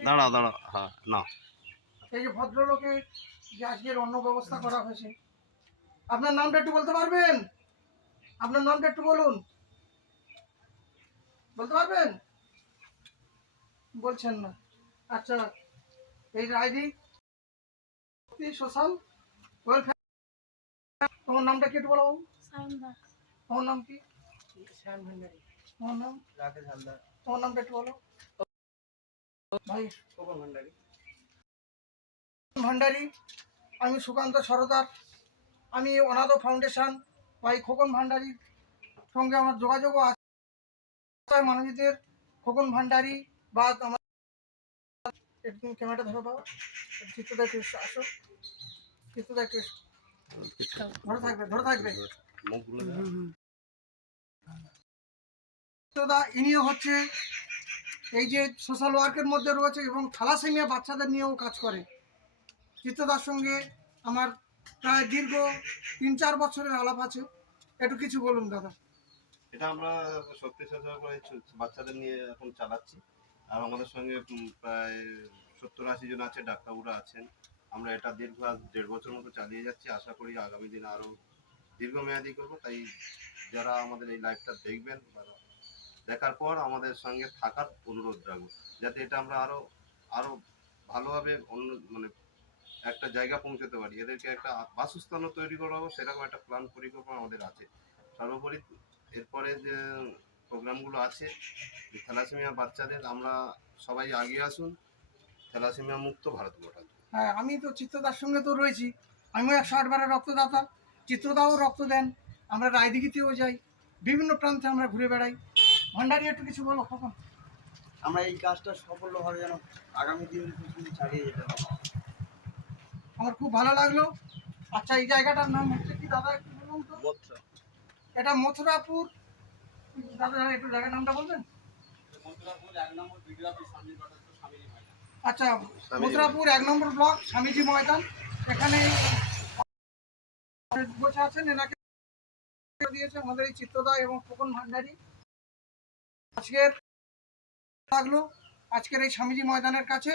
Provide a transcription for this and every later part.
দাঁড়াও দাঁড়াও হ্যাঁ না এই যে ভদ্রলোকে যে আজকের অন্ন ব্যবস্থা করা হয়েছে আপনার নামটা একটু বলতে পারবেন? আপনার নামটা একটু বলুন। বলতে পারবেন? বলছেন না। আচ্ছা এই আইডি সোশ্যাল ওয়েলফেয়ার তোমার নামটা কি একটু বলো? তোমার নাম কি? তোমার নাম? রাকেশ হালদার। তোমার নামটা একটু বলো। ভাই ভান্ডারী ভান্ডারী আমি সুকান্ত সরদার। আমি অনাথ ফাউন্ডেশন ভাই খোকন ভান্ডারীর সঙ্গে আমার যোগাযোগও আছে। মানবীদের খোকন ভান্ডারী বা আমার ক্যামেরাটা ধরো বাবা। চিত্রদা একটু আসো। চিত্রদা একটু ধরে থাকবে ধরে থাকবে। চিত্রদা ইনিও হচ্ছে এই যে সোশ্যাল ওয়ার্কের মধ্যে রয়েছে এবং থ্যালাসেমিয়া বাচ্চাদের নিয়েও কাজ করে। চিত্রদার সঙ্গে আমার প্রায় দীর্ঘ তিন চার বছরের আলাপ আছে। একটু কিছু বলুন দাদা। এটা আমরা করে বাচ্চাদের নিয়ে এখন চালাচ্ছি। আর আমাদের সঙ্গে প্রায় সত্তর আশি জন আছে, ডাক্তারবাবুরা আছেন। আমরা এটা দীর্ঘ দেড় বছর মতো চালিয়ে যাচ্ছি। আশা করি আগামী দিনে আরও দীর্ঘমেয়াদী করব। তাই যারা আমাদের এই লাইফটা দেখবেন বা দেখার পর আমাদের সঙ্গে থাকার অনুরোধ রাখব যাতে এটা আমরা আরও আরও ভালোভাবে অন্য মানে একটা জায়গা পৌঁছতে পারি। এদেরকে একটা বাসস্থানও তৈরি করাবো, সেরকম একটা প্ল্যান পরিকল্পনা আমাদের আছে। সর্বোপরি এরপরে যে প্রোগ্রামগুলো আছে থ্যালাসেমিয়া বাচ্চাদের, আমরা সবাই আগে আসুন। থ্যালাসেমিয়া মুক্ত ভারত গঠন। হ্যাঁ আমি তো চিত্রদার সঙ্গে তো রয়েছি। আমিও একশো আটবারের রক্তদাতা। চিত্রদাও রক্ত দেন। আমরা রায়দিঘিতেও যাই। বিভিন্ন প্রান্তে আমরা ঘুরে বেড়াই। ভান্ডারি একটু কিছু বলো কখন আমরা এই কাজটা সফলভাবে যেন আগামী দিন চালিয়ে যেতে পারি। আমার খুব ভালো লাগল। আচ্ছা এই জায়গাটার নাম হচ্ছে কি দাদা একটু বলুন তো? মথুরা। এটা মথুরাপুর? দাদা একটু জায়গার নামটা বলবেন? আচ্ছা মথুরাপুর এক নম্বর ব্লক স্বামীজি ময়দান। এখানে বসে আছেন এনাকে দিয়েছে আমাদের এই চিত্রদা এবং খোকন ভান্ডারী। আজকের লাগল আজকের এই স্বামীজি ময়দানের কাছে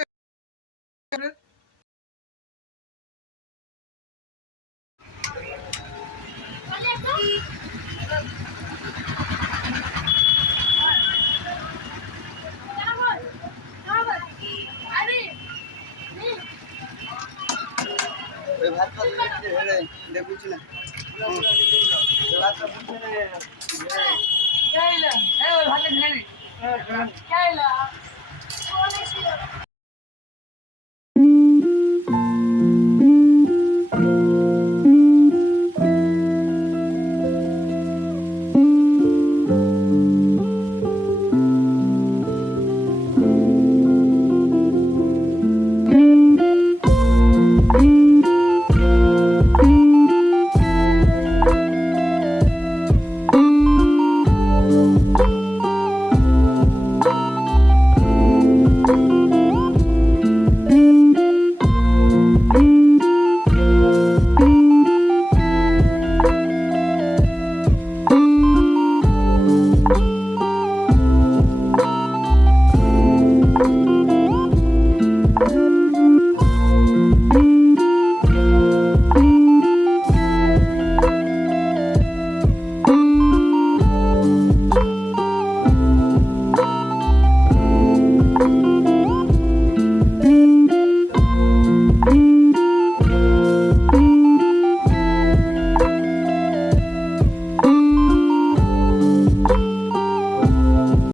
দেখুছি না হুম। ওই ভালো বুঝছে না। হ্যাঁ, ভালো